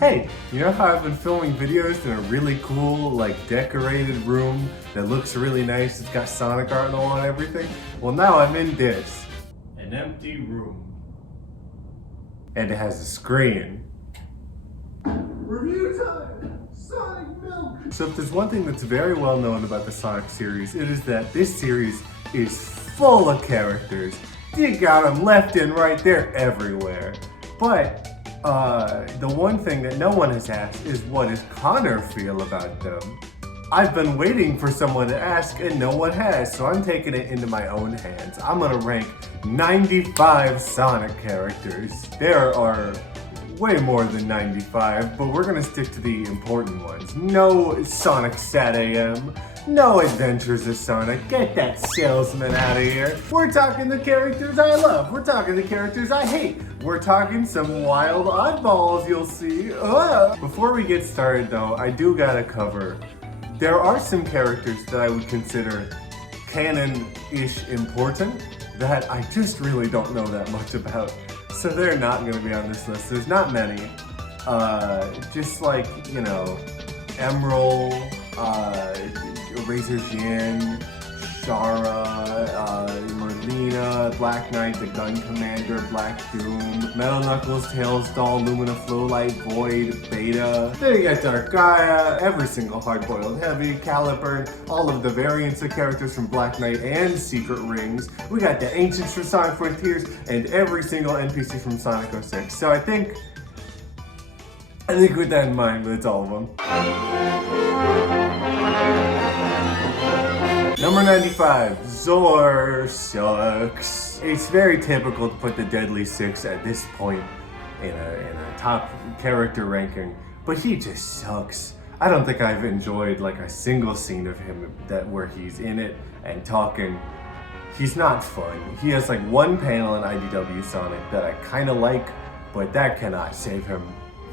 Hey, you know how I've been filming videos in a really cool, like, decorated room that looks really nice? It's got Sonic art on the wall and everything? Well, now I'm in this. An empty room. And it has a screen. Review time! Sonic Milk! So if there's one thing that's very well known about the Sonic series, it is that this series is full of characters. You got them left and right, they're everywhere. But the one thing that no one has asked is, what does Connor feel about them? I've been waiting for someone to ask and no one has, so I'm taking it into my own hands. I'm gonna rank 95 Sonic characters. There are way more than 95, but we're gonna stick to the important ones. No Sonic Sat AM, no Adventures of Sonic, get that salesman out of here. We're talking the characters I love, we're talking the characters I hate. We're talking some wild oddballs you'll see. Before we get started though, I do gotta cover, there are some characters that I would consider canon-ish important that I just really don't know that much about. So they're not gonna be on this list. There's not many. Just like, you know, Emerald, Razor Jin, Shara, Merlina, Black Knight, the Gun Commander, Black Doom, Metal Knuckles, Tails Doll, Lumina, Flowlight, Void, Beta. Then you got Dark Gaia, every single Hard-Boiled Heavy, Caliburn, all of the variants of characters from Black Knight and Secret Rings. We got the Ancients from Sonic Frontiers, and every single NPC from Sonic 06. So I think with that in mind, but it's all of them. Number 95, Zor sucks. It's very typical to put the Deadly Six at this point in a top character ranking, but he just sucks. I don't think I've enjoyed like a single scene of him where he's in it and talking. He's not fun. He has like one panel in IDW Sonic that I kind of like, but that cannot save him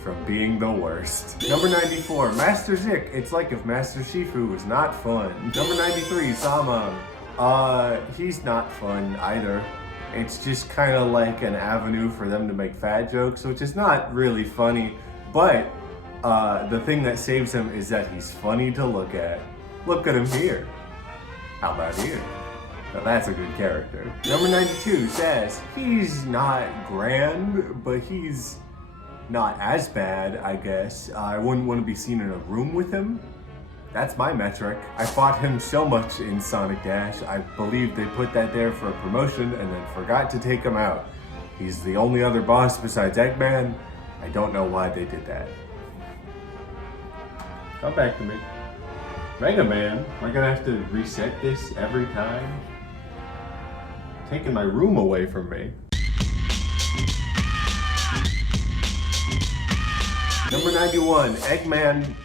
from being the worst. Number 94, Master Zik. It's like if Master Shifu was not fun. Number 93, Samam. He's not fun either. It's just kind of like an avenue for them to make fat jokes, which is not really funny, but the thing that saves him is that he's funny to look at. Look at him here. How about here? Now that's a good character. Number 92, Sass. He's not grand, but he's not as bad, I guess. I wouldn't want to be seen in a room with him. That's my metric. I fought him so much in Sonic Dash, I believe they put that there for a promotion and then forgot to take him out. He's the only other boss besides Eggman. I don't know why they did that. Come back to me. Mega Man, am I gonna have to reset this every time? Taking my room away from me. Number 91, Eggman.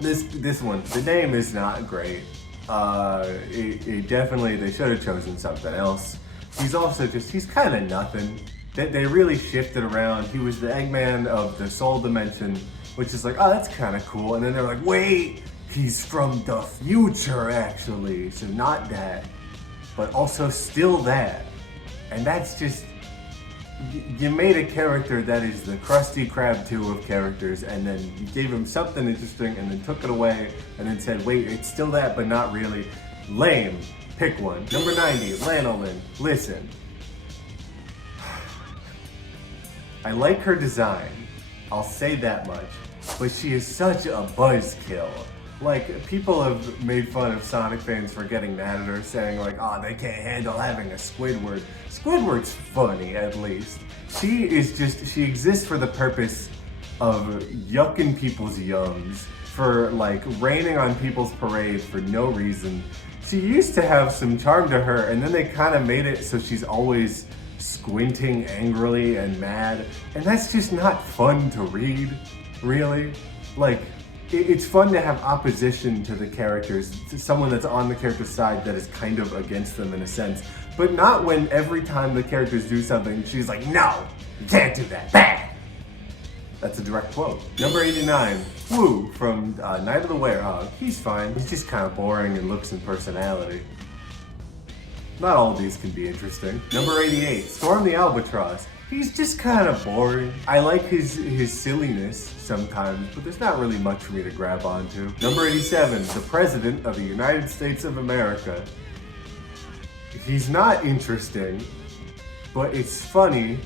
This one, the name is not great. It definitely, they should have chosen something else. He's also he's kind of nothing. They really shifted around. He was the Eggman of the Soul Dimension, which is like, oh, that's kind of cool. And then they're like, wait, he's from the future actually. So not that, but also still that. And that's just, you made a character that is the Krusty Krab 2 of characters, and then you gave him something interesting and then took it away and then said, wait, it's still that, but not really. Lame. Pick one. Number 90, Lanolin. Listen. I like her design. I'll say that much. But she is such a buzzkill. Like, people have made fun of Sonic fans for getting mad at her, saying like, oh, they can't handle having a Squidward. Squidward's funny, at least. She exists for the purpose of yucking people's yums, for like raining on people's parade for no reason. She used to have some charm to her, and then they kind of made it so she's always squinting angrily and mad, and that's just not fun to read, really. Like, it's fun to have opposition to the characters, to someone that's on the character's side that is kind of against them in a sense, but not when every time the characters do something, she's like, no, you can't do that, bad. That's a direct quote. Number 89, Wu from Night of the Werehog. He's fine, he's just kind of boring in looks and personality. Not all of these can be interesting. Number 88, Storm the Albatross. He's just kind of boring. I like his silliness sometimes, but there's not really much for me to grab onto. Number 87, the President of the United States of America. He's not interesting, but it's funny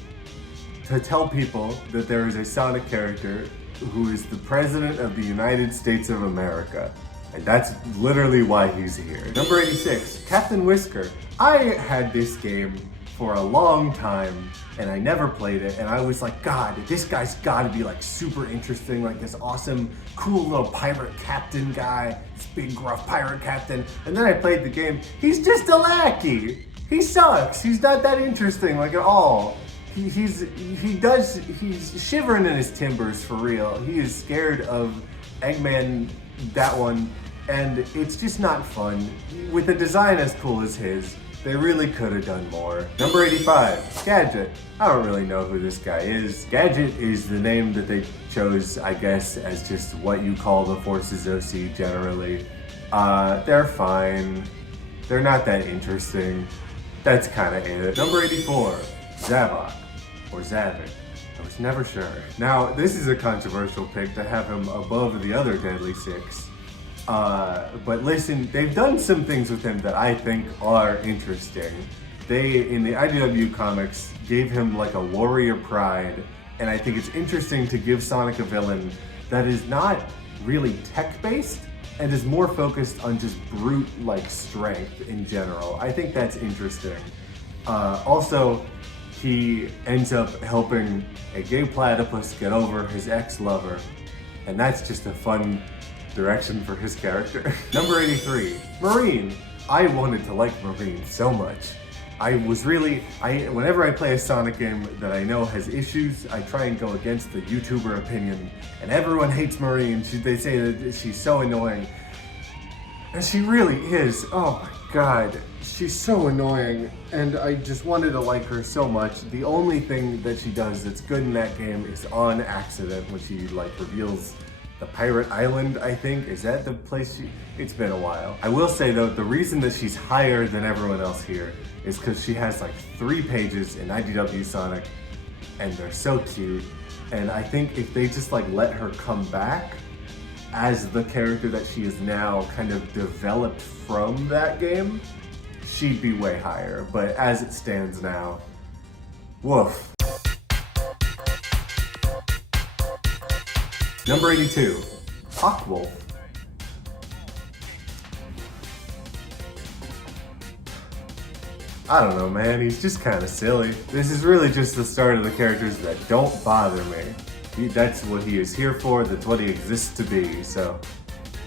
to tell people that there is a Sonic character who is the President of the United States of America. And that's literally why he's here. Number 86, Captain Whisker. I had this game for a long time and I never played it, and I was like, God, this guy's gotta be like super interesting, like this awesome, cool little pirate captain guy, this big gruff pirate captain. And then I played the game, he's just a lackey. He sucks, he's not that interesting like at all. He's shivering in his timbers for real. He is scared of Eggman, that one, and it's just not fun. With a design as cool as his, they really could have done more. Number 85, Gadget. I don't really know who this guy is. Gadget is the name that they chose, I guess, as just what you call the Forces OC generally. They're fine. They're not that interesting. That's kind of it. Number 84, Zavok, or Zavik. I was never sure. Now, this is a controversial pick to have him above the other Deadly Six. But listen, they've done some things with him that I think are interesting. They, in the IDW comics, gave him like a warrior pride, and I think it's interesting to give Sonic a villain that is not really tech-based and is more focused on just brute-like strength in general. I think that's interesting. Also, he ends up helping a gay platypus get over his ex-lover, and that's just a fun direction for his character. Number 83, Marine. I wanted to like Marine so much. Whenever I play a Sonic game that I know has issues, I try and go against the YouTuber opinion, and everyone hates Marine. They say that she's so annoying. And she really is. Oh my God. She's so annoying, and I just wanted to like her so much. The only thing that she does that's good in that game is on accident when she like reveals the Pirate Island, I think. Is that the place it's been a while. I will say though, the reason that she's higher than everyone else here is because she has like 3 pages in IDW Sonic, and they're so cute. And I think if they just like let her come back as the character that she is now, kind of developed from that game, she'd be way higher. But as it stands now, woof. Number 82, Hawkwolf. I don't know, man, he's just kind of silly. This is really just the start of the characters that don't bother me. That's what he is here for, that's what he exists to be, so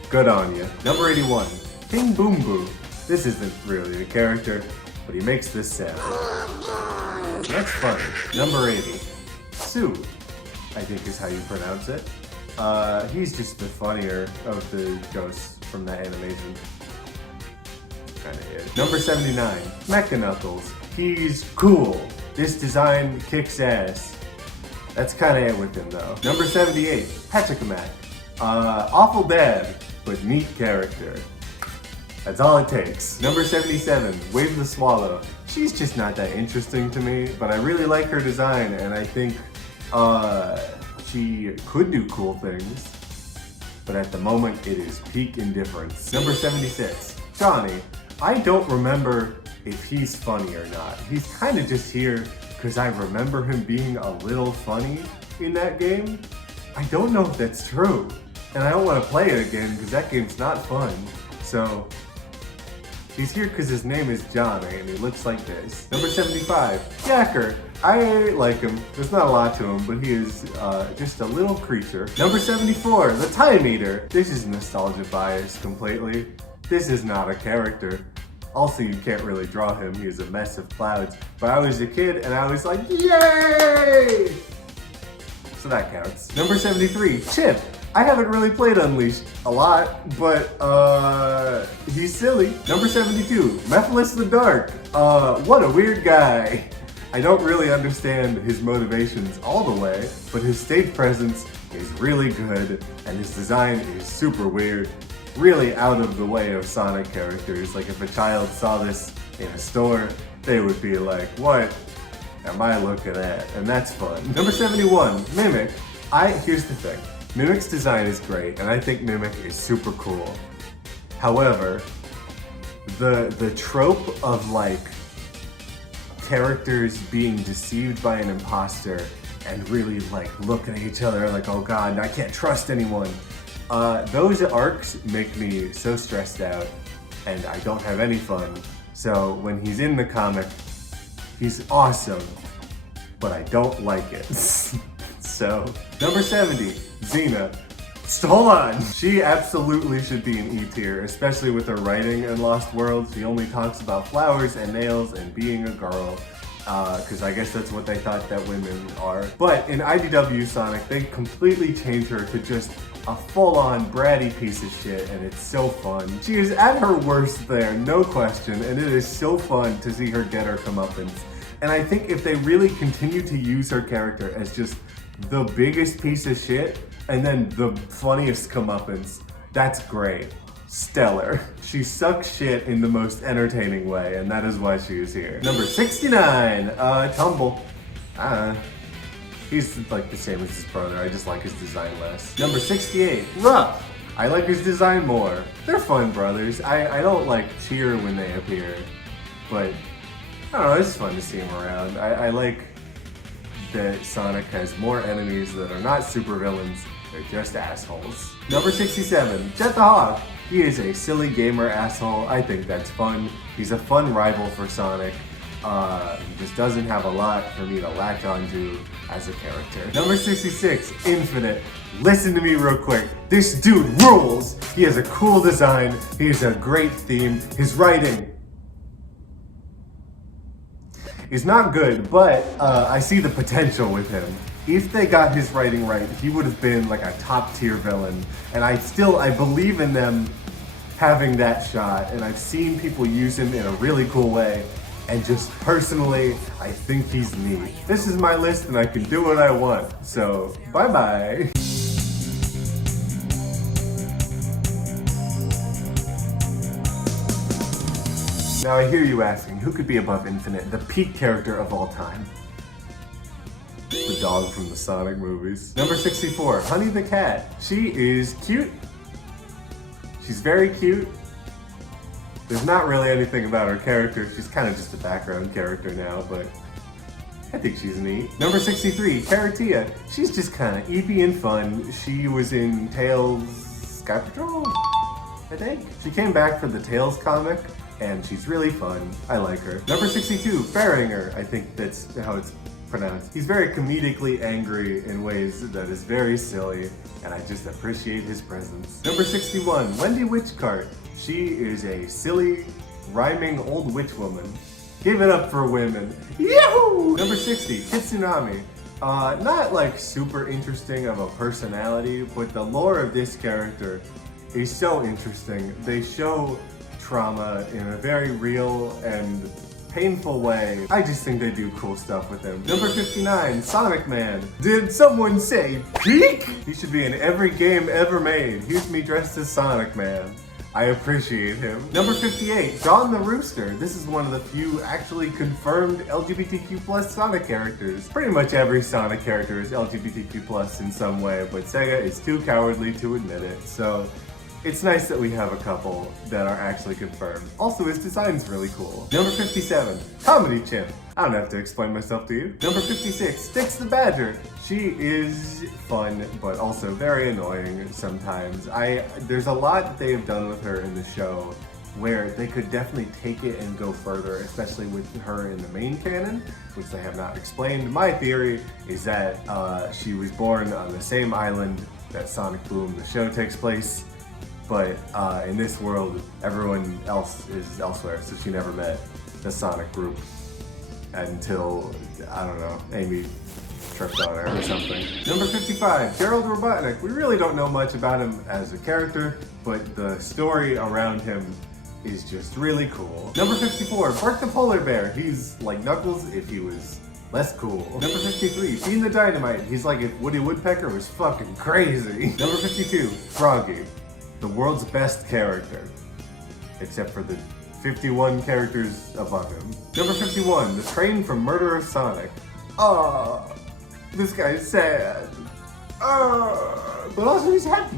good on you. Number 81, King Boom Boo. This isn't really a character, but he makes this sound. That's funny. Number 80, Sue, I think is how you pronounce it. He's just the funnier of the ghosts from that animation. Kinda it. Number 79, Mecha Knuckles. He's cool. This design kicks ass. That's kinda it with him though. Number 78, Hatchikamak. Awful dad, but neat character. That's all it takes. Number 77, Wave the Swallow. She's just not that interesting to me, but I really like her design, and I think, she could do cool things, but at the moment it is peak indifference. Number 76, Johnny. I don't remember if he's funny or not. He's kind of just here because I remember him being a little funny in that game. I don't know if that's true, and I don't want to play it again because that game's not fun. So he's here because his name is Johnny and he looks like this. Number 75, Jacker. I like him. There's not a lot to him, but he is just a little creature. Number 74, the Time Eater. This is nostalgia bias completely. This is not a character. Also, you can't really draw him. He is a mess of clouds. But I was a kid and I was like, yay! So that counts. Number 73, Chip. I haven't really played Unleashed a lot, but he's silly. Number 72, Mephiles the Dark. What a weird guy. I don't really understand his motivations all the way, but his stage presence is really good, and his design is super weird, really out of the way of Sonic characters. Like if a child saw this in a store, they would be like, what? Am I look at that? And that's fun. Number 71, Mimic. Here's the thing. Mimic's design is great, and I think Mimic is super cool. However, the trope of like characters being deceived by an imposter and really like looking at each other like, oh god, I can't trust anyone. Those arcs make me so stressed out and I don't have any fun. So when he's in the comic, he's awesome, but I don't like it. So, number 70, Xena. Hold on! She absolutely should be in E tier, especially with her writing in Lost World. She only talks about flowers and nails and being a girl, because I guess that's what they thought that women are. But in IDW Sonic, they completely changed her to just a full-on bratty piece of shit, and it's so fun. She is at her worst there, no question, and it is so fun to see her get her comeuppance. And I think if they really continue to use her character as just the biggest piece of shit, and then the funniest comeuppance, that's great. Stellar. She sucks shit in the most entertaining way, and that is why she is here. Number 69, Tumble. He's like the same as his brother, I just like his design less. Number 68, Ruff. I like his design more. They're fun brothers. I don't like cheer when they appear, but I don't know, it's fun to see him around. I like that Sonic has more enemies that are not supervillains, they're just assholes. Number 67, Jet the Hawk. He is a silly gamer asshole. I think that's fun. He's a fun rival for Sonic. He just doesn't have a lot for me to latch onto as a character. Number 66, Infinite. Listen to me real quick. This dude rules! He has a cool design, he has a great theme, his writing is not good, but I see the potential with him. If they got his writing right, he would have been like a top tier villain, and I believe in them having that shot, and I've seen people use him in a really cool way, and just personally, I think he's neat. This is my list and I can do what I want, so bye-bye. Now I hear you asking, who could be above Infinite, the peak character of all time? The dog from the Sonic movies. Number 64, Honey the Cat. She is cute. She's very cute. There's not really anything about her character. She's kind of just a background character now, but I think she's neat. Number 63, Caratia. She's just kind of eepy and fun. She was in Tails Sky Patrol, I think. She came back for the Tails comic, and she's really fun. I like her. Number 62, Faringer. I think that's how it's pronounced. He's very comedically angry in ways that is very silly, and I just appreciate his presence. Number 61, Wendy Witchcart. She is a silly, rhyming old witch woman. Give it up for women. Yahoo! Number 60, Kitsunami. Not like super interesting of a personality, but the lore of this character is so interesting. They show trauma in a very real and painful way. I just think they do cool stuff with him. Number 59, Sonic Man. Did someone say peak? He should be in every game ever made. Here's me dressed as Sonic Man. I appreciate him. Number 58, John the Rooster. This is one of the few actually confirmed LGBTQ+ Sonic characters. Pretty much every Sonic character is LGBTQ+ in some way, but Sega is too cowardly to admit it, so it's nice that we have a couple that are actually confirmed. Also, his design's really cool. Number 57, Comedy Chimp. I don't have to explain myself to you. Number 56, Styx the Badger. She is fun, but also very annoying sometimes. There's a lot that they have done with her in the show where they could definitely take it and go further, especially with her in the main canon, which they have not explained. My theory is that she was born on the same island that Sonic Boom, the show, takes place, but in this world, everyone else is elsewhere, so she never met the Sonic group until, I don't know, Amy tripped on her or something. Number 55, Gerald Robotnik. We really don't know much about him as a character, but the story around him is just really cool. Number 54, Bart the Polar Bear. He's like Knuckles if he was less cool. Number 53, Bean the Dynamite. He's like if Woody Woodpecker was fucking crazy. Number 52, Froggy. The world's best character, except for the 51 characters above him. Number 51, the train from Murderer Sonic. This guy's sad. But also he's happy.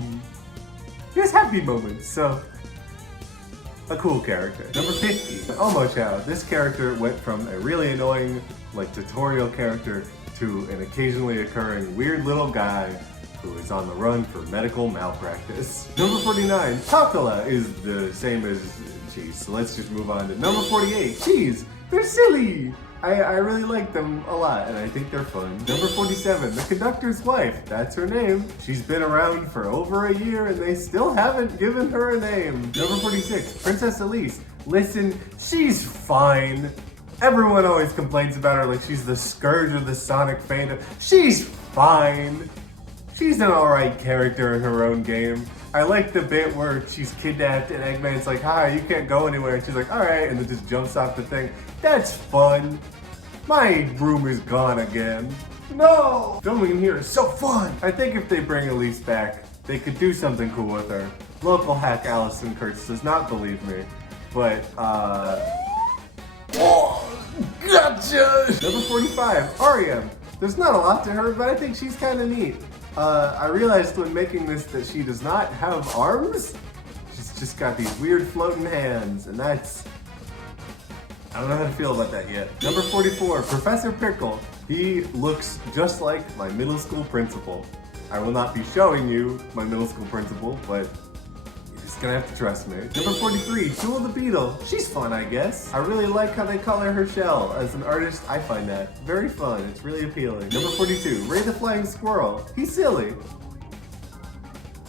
He has happy moments, so a cool character. Number 50, Omochao. This character went from a really annoying, like, tutorial character to an occasionally occurring weird little guy who is on the run for medical malpractice. Number 49, Takala is the same as Cheese, so let's just move on to number 48, Cheese. They're silly! I really like them a lot, and I think they're fun. Number 47, the conductor's wife. That's her name. She's been around for over a year, and they still haven't given her a name. Number 46, Princess Elise. Listen, she's fine. Everyone always complains about her like she's the scourge of the Sonic fandom. She's fine. She's an alright character in her own game. I like the bit where she's kidnapped and Eggman's like, hi, you can't go anywhere. And she's like, alright, and then just jumps off the thing. That's fun. My room is gone again. No! Filming in here is so fun! I think if they bring Elise back, they could do something cool with her. Local hack Allison Kurtz does not believe me, but, oh, gotcha! Number 45, REM. There's not a lot to her, but I think she's kind of neat. I realized when making this that she does not have arms. She's just got these weird floating hands, and that's... I don't know how to feel about that yet. Number 44, Professor Pickle. He looks just like my middle school principal. I will not be showing you my middle school principal, but you're just gonna have to trust me. Number 43, Jewel the Beetle. She's fun, I guess. I really like how they color her shell. As an artist, I find that very fun. It's really appealing. Number 42, Ray the Flying Squirrel. He's silly.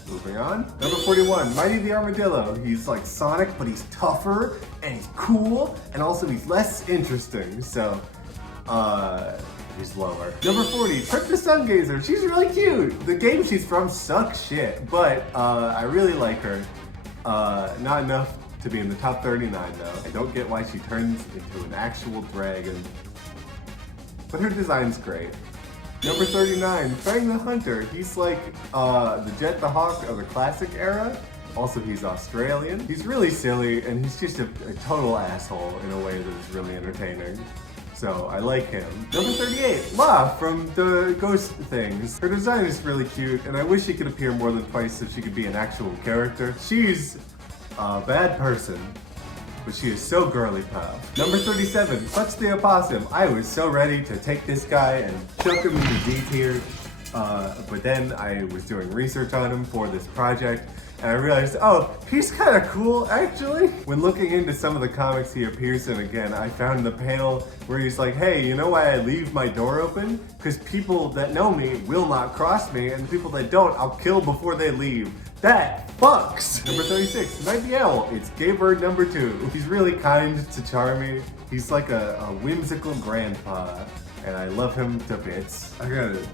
Moving on. Number 41, Mighty the Armadillo. He's like Sonic, but he's tougher, and he's cool, and also he's less interesting, so, he's lower. Number 40, Trip the Sungazer. She's really cute. The game she's from sucks shit, but, I really like her. Not enough to be in the top 39, though. I don't get why she turns into an actual dragon, but her design's great. Number 39, Fang the Hunter. He's like the Jet the Hawk of the classic era. Also, he's Australian. He's really silly, and he's just a total asshole in a way that is really entertaining. So, I like him. Number 38, La from the Ghost Things. Her design is really cute, and I wish she could appear more than twice so she could be an actual character. She's a bad person, but she is so girly pop. Number 37, Clutch the Opossum. I was so ready to take this guy and chuck him into D tier, but then I was doing research on him for this project, and I realized, oh, he's kind of cool, actually. When looking into some of the comics he appears in again, I found the panel where he's like, hey, you know why I leave my door open? Because people that know me will not cross me, and people that don't, I'll kill before they leave. That fucks! Number 36, Night the Owl. It's Gaybird number 2. He's really kind to Charmy. He's like a whimsical grandpa, and I love him to bits. I got it.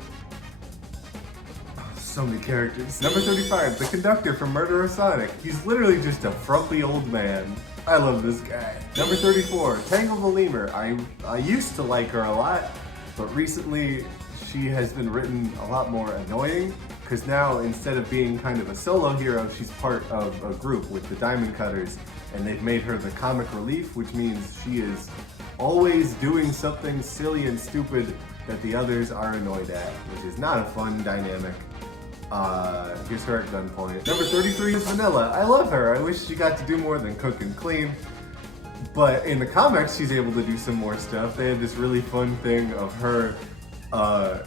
So many characters. Number 35, the conductor from Murderer Sonic. He's literally just a frumpy old man. I love this guy. Number 34, Tangle the Lemur. I used to like her a lot, but recently she has been written a lot more annoying, because now instead of being kind of a solo hero, she's part of a group with the Diamond Cutters, and they've made her the comic relief, which means she is always doing something silly and stupid that the others are annoyed at, which is not a fun dynamic. Here's her at gunpoint. Number 33 is Vanilla. I love her. I wish she got to do more than cook and clean. But in the comics, she's able to do some more stuff. They had this really fun thing of her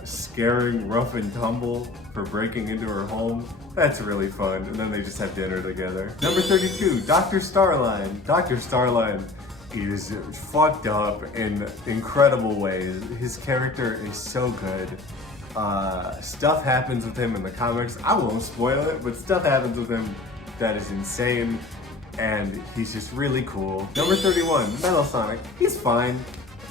scaring Rough and Tumble for breaking into her home. That's really fun. And then they just have dinner together. Number 32, Dr. Starline. Dr. Starline is fucked up in incredible ways. His character is so good. Stuff happens with him in the comics. I won't spoil it, but stuff happens with him that is insane, and he's just really cool. Number 31, Metal Sonic. He's fine.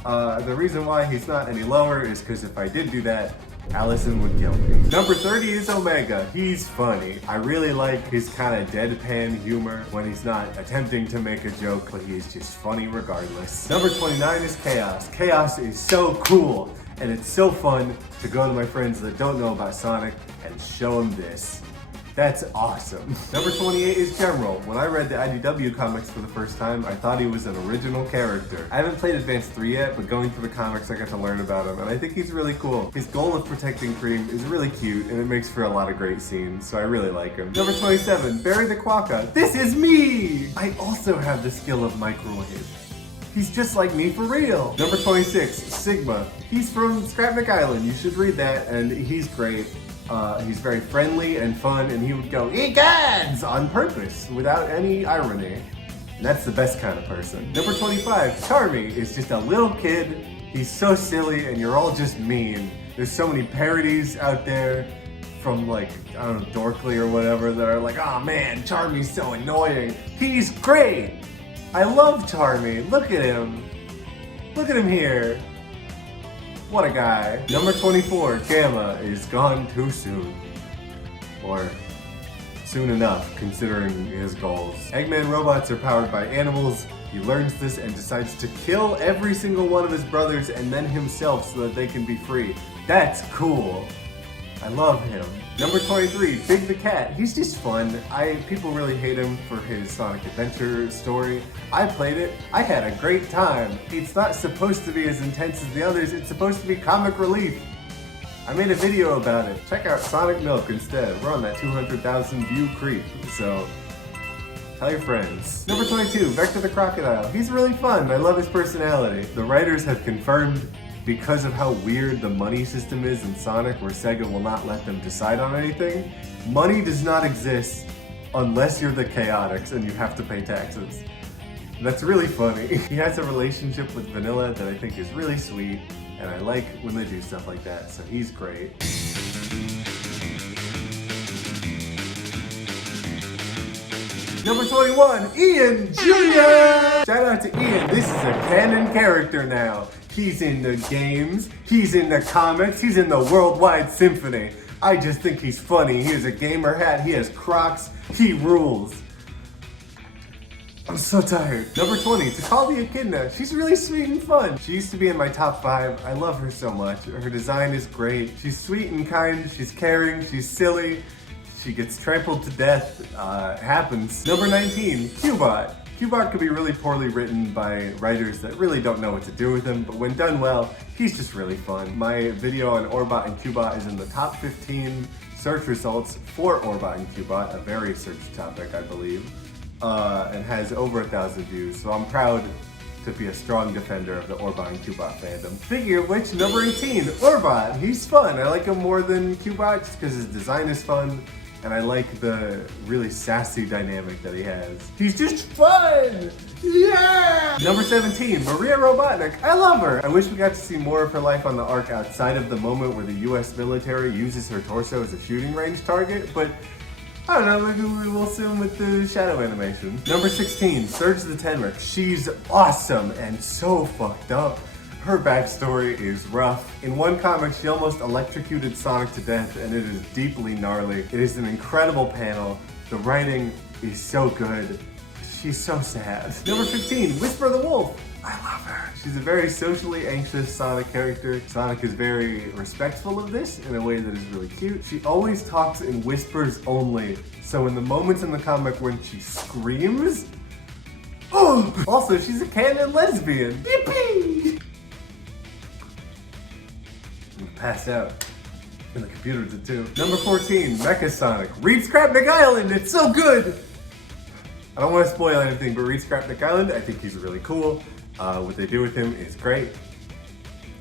The reason why he's not any lower is because if I did do that, Allison would kill me. Number 30 is Omega. He's funny. I really like his kind of deadpan humor when he's not attempting to make a joke, but he's just funny regardless. Number 29 is Chaos. Chaos is so cool, and it's so fun to go to my friends that don't know about Sonic and show them this. That's awesome. Number 28 is General. When I read the IDW comics for the first time, I thought he was an original character. I haven't played Advanced 3 yet, but going through the comics I got to learn about him, and I think he's really cool. His goal of protecting Cream is really cute, and it makes for a lot of great scenes, so I really like him. Number 27, Barry the Quokka. This is me! I also have the skill of microwave. He's just like me for real. Number 26, Sigma. He's from Scrapnik Island. You should read that, and he's great. He's very friendly and fun, and he would go, "Egads!" on purpose, without any irony. And that's the best kind of person. Number 25, Charmy is just a little kid. He's so silly, and you're all just mean. There's so many parodies out there from like, I don't know, Dorkly or whatever that are like, "Oh man, Charmy's so annoying." He's great! I love Charmy. Look at him. Look at him here. What a guy. Number 24, Gamma is gone too soon. Or soon enough, considering his goals. Eggman robots are powered by animals. He learns this and decides to kill every single one of his brothers and then himself so that they can be free. That's cool. I love him. Number 23, Big the Cat. He's just fun. People really hate him for his Sonic Adventure story. I played it. I had a great time. It's not supposed to be as intense as the others. It's supposed to be comic relief. I made a video about it. Check out Sonic Milk instead. We're on that 200,000 view creep, so tell your friends. Number 22, Vector the Crocodile. He's really fun. I love his personality. The writers have confirmed, because of how weird the money system is in Sonic, where Sega will not let them decide on anything, money does not exist unless you're the Chaotix and you have to pay taxes. That's really funny. He has a relationship with Vanilla that I think is really sweet, and I like when they do stuff like that, so he's great. Number 21, Ian Jr. Shout out to Ian. This is a canon character now. He's in the games, he's in the comics, he's in the Worldwide Symphony. I just think he's funny. He has a gamer hat, he has Crocs, he rules. I'm so tired. Number 20, Takaldi Echidna. She's really sweet and fun. She used to be in my top 5. I love her so much. Her design is great. She's sweet and kind, she's caring, she's silly. She gets trampled to death. Happens. Number 19, Cubot. Cubot could be really poorly written by writers that really don't know what to do with him, but when done well, he's just really fun. My video on Orbot and Cubot is in the top 15 search results for Orbot and Cubot, a very searched topic, I believe, and has over 1,000 views, so I'm proud to be a strong defender of the Orbot and Cubot fandom. Speaking of which, number 18, Orbot. He's fun. I like him more than Cubot just because his design is fun. And I like the really sassy dynamic that he has. He's just fun! Yeah! Number 17, Maria Robotnik. I love her! I wish we got to see more of her life on the Ark outside of the moment where the US military uses her torso as a shooting range target, but I don't know, maybe we will soon with the shadow animation. Number 16, Surge the Tenrec. She's awesome and so fucked up. Her backstory is rough. In one comic, she almost electrocuted Sonic to death, and it is deeply gnarly. It is an incredible panel. The writing is so good. She's so sad. Number 15, Whisper the Wolf. I love her. She's a very socially anxious Sonic character. Sonic is very respectful of this in a way that is really cute. She always talks in whispers only, so in the moments in the comic when she screams, oh! Also, she's a canon lesbian. Yippee! Passed out. And the computer did too. Number 14, Mecha Sonic. Read Scrapnik Island, it's so good! I don't want to spoil anything, but read Scrapnik Island. I think he's really cool. What they do with him is great.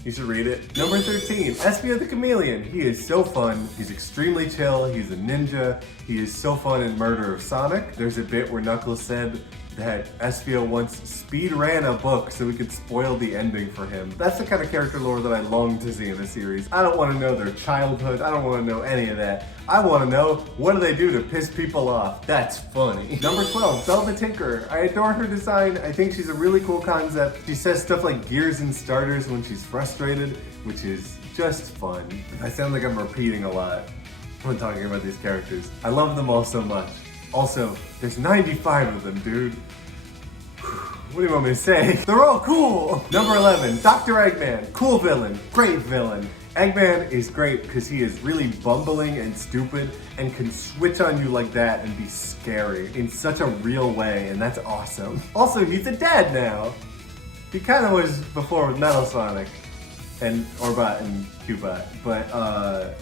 You should read it. Number 13, Espio the Chameleon. He is so fun. He's extremely chill. He's a ninja. He is so fun in Murder of Sonic. There's a bit where Knuckles said that Espio once speed ran a book so we could spoil the ending for him. That's the kind of character lore that I long to see in a series. I don't want to know their childhood. I don't want to know any of that. I want to know, what do they do to piss people off? That's funny. Number 12, Belle the Tinkerer. I adore her design. I think she's a really cool concept. She says stuff like gears and starters when she's frustrated, which is just fun. I sound like I'm repeating a lot when talking about these characters. I love them all so much. Also, there's 95 of them, dude. What do you want me to say? They're all cool! Number 11, Dr. Eggman. Cool villain, great villain. Eggman is great because he is really bumbling and stupid and can switch on you like that and be scary in such a real way, and that's awesome. Also, he's a dad now. He kind of was before with Metal Sonic and Orbot and Cubot, but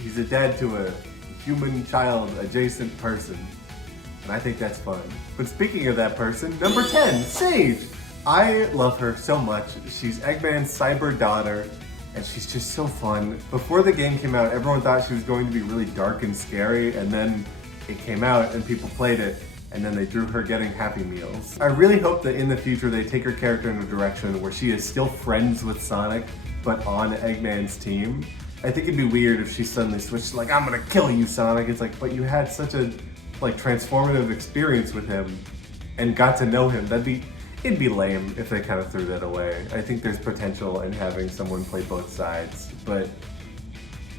he's a dad to a human child adjacent person, and I think that's fun. But speaking of that person, number 10, Sage. I love her so much. She's Eggman's cyber daughter, and she's just so fun. Before the game came out, everyone thought she was going to be really dark and scary, and then it came out and people played it, and then they drew her getting Happy Meals. I really hope that in the future they take her character in a direction where she is still friends with Sonic, but on Eggman's team. I think it'd be weird if she suddenly switched like, I'm gonna kill you, Sonic. It's like, but you had such a transformative experience with him and got to know him. It'd be lame if they kind of threw that away. I think there's potential in having someone play both sides, but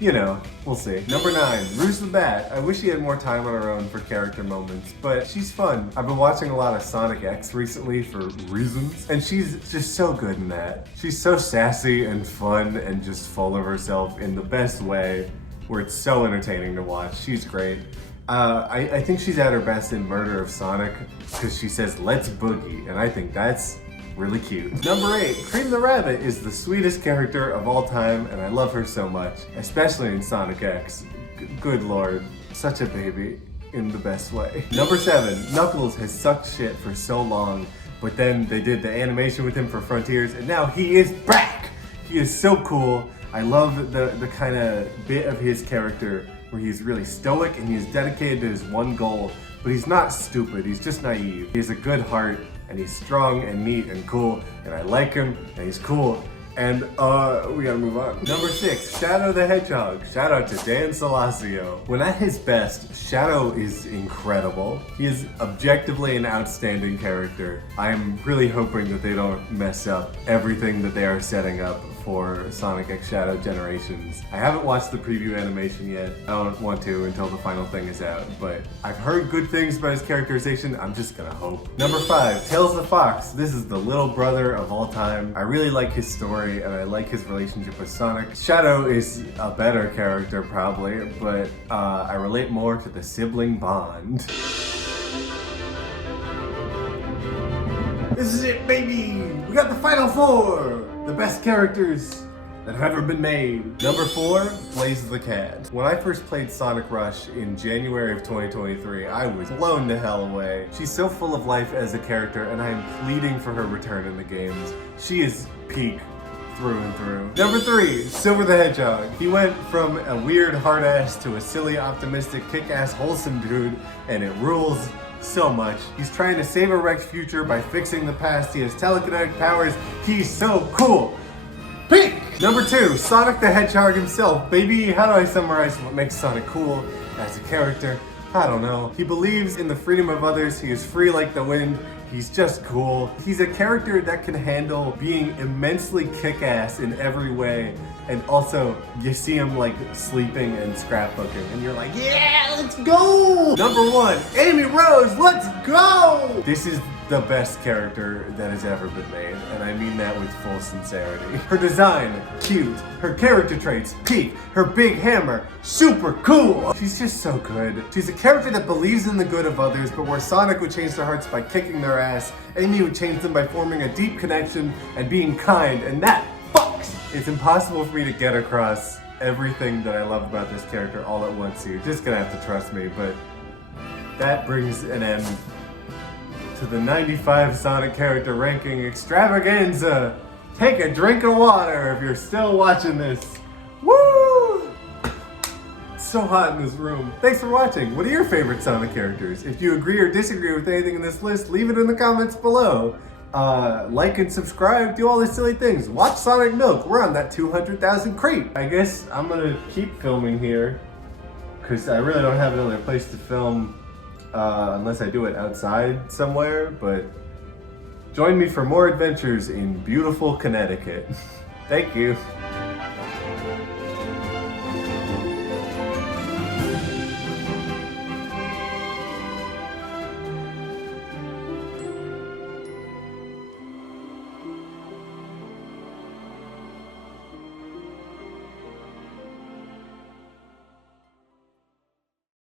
you know, we'll see. Number 9, Rouge the Bat. I wish she had more time on her own for character moments, but she's fun. I've been watching a lot of Sonic X recently for reasons, and she's just so good in that. She's so sassy and fun and just full of herself in the best way, where it's so entertaining to watch. She's great. I think she's at her best in Murder of Sonic because she says, "Let's boogie," and I think that's really cute. Number 8, Cream the Rabbit is the sweetest character of all time, and I love her so much, especially in Sonic X. Good lord, such a baby in the best way. Number 7, Knuckles has sucked shit for so long, but then they did the animation with him for Frontiers, and now he is back! He is so cool. I love the kind of bit of his character where he's really stoic and he's dedicated to his one goal, but he's not stupid, he's just naive. He has a good heart, and he's strong and neat and cool, and I like him, and he's cool, and we gotta move on. Number 6, Shadow the Hedgehog. Shout out to Dan Salasio. When at his best, Shadow is incredible. He is objectively an outstanding character. I'm really hoping that they don't mess up everything that they are setting up for Sonic X Shadow Generations. I haven't watched the preview animation yet. I don't want to until the final thing is out, but I've heard good things about his characterization. I'm just gonna hope. Number 5, Tails the Fox. This is the little brother of all time. I really like his story and I like his relationship with Sonic. Shadow is a better character probably, but I relate more to the sibling bond. This is it, baby! We got the final 4! The best characters that have ever been made. Number 4, Blaze the Cat. When I first played Sonic Rush in January of 2023, I was blown the hell away. She's so full of life as a character, and I am pleading for her return in the games. She is peak through and through. Number 3, Silver the Hedgehog. He went from a weird hard ass to a silly, optimistic, kick-ass, wholesome dude, and it rules so much. He's trying to save a wrecked future by fixing the past. He has telekinetic powers. He's so cool. Peak! Number 2, Sonic the Hedgehog himself. Baby, how do I summarize what makes Sonic cool as a character? I don't know. He believes in the freedom of others. He is free like the wind. He's just cool. He's a character that can handle being immensely kick-ass in every way, and also you see him like sleeping and scrapbooking and you're like, yeah, let's go! Number 1, Amy Rose, let's go! This is the best character that has ever been made, and I mean that with full sincerity. Her design, cute. Her character traits, peak. Her big hammer, super cool. She's just so good. She's a character that believes in the good of others, but where Sonic would change their hearts by kicking their ass, Amy would change them by forming a deep connection and being kind, and that fucks! It's impossible for me to get across everything that I love about this character all at once, so you're just gonna have to trust me, but that brings an end to the 95 Sonic character ranking extravaganza. Take a drink of water if you're still watching this. Woo! It's so hot in this room. Thanks for watching. What are your favorite Sonic characters? If you agree or disagree with anything in this list, leave it in the comments below. Like and subscribe, do all these silly things. Watch Sonic Milk, we're on that 200,000 creep. I guess I'm gonna keep filming here because I really don't have another place to film unless I do it outside somewhere, but join me for more adventures in beautiful Connecticut. Thank you.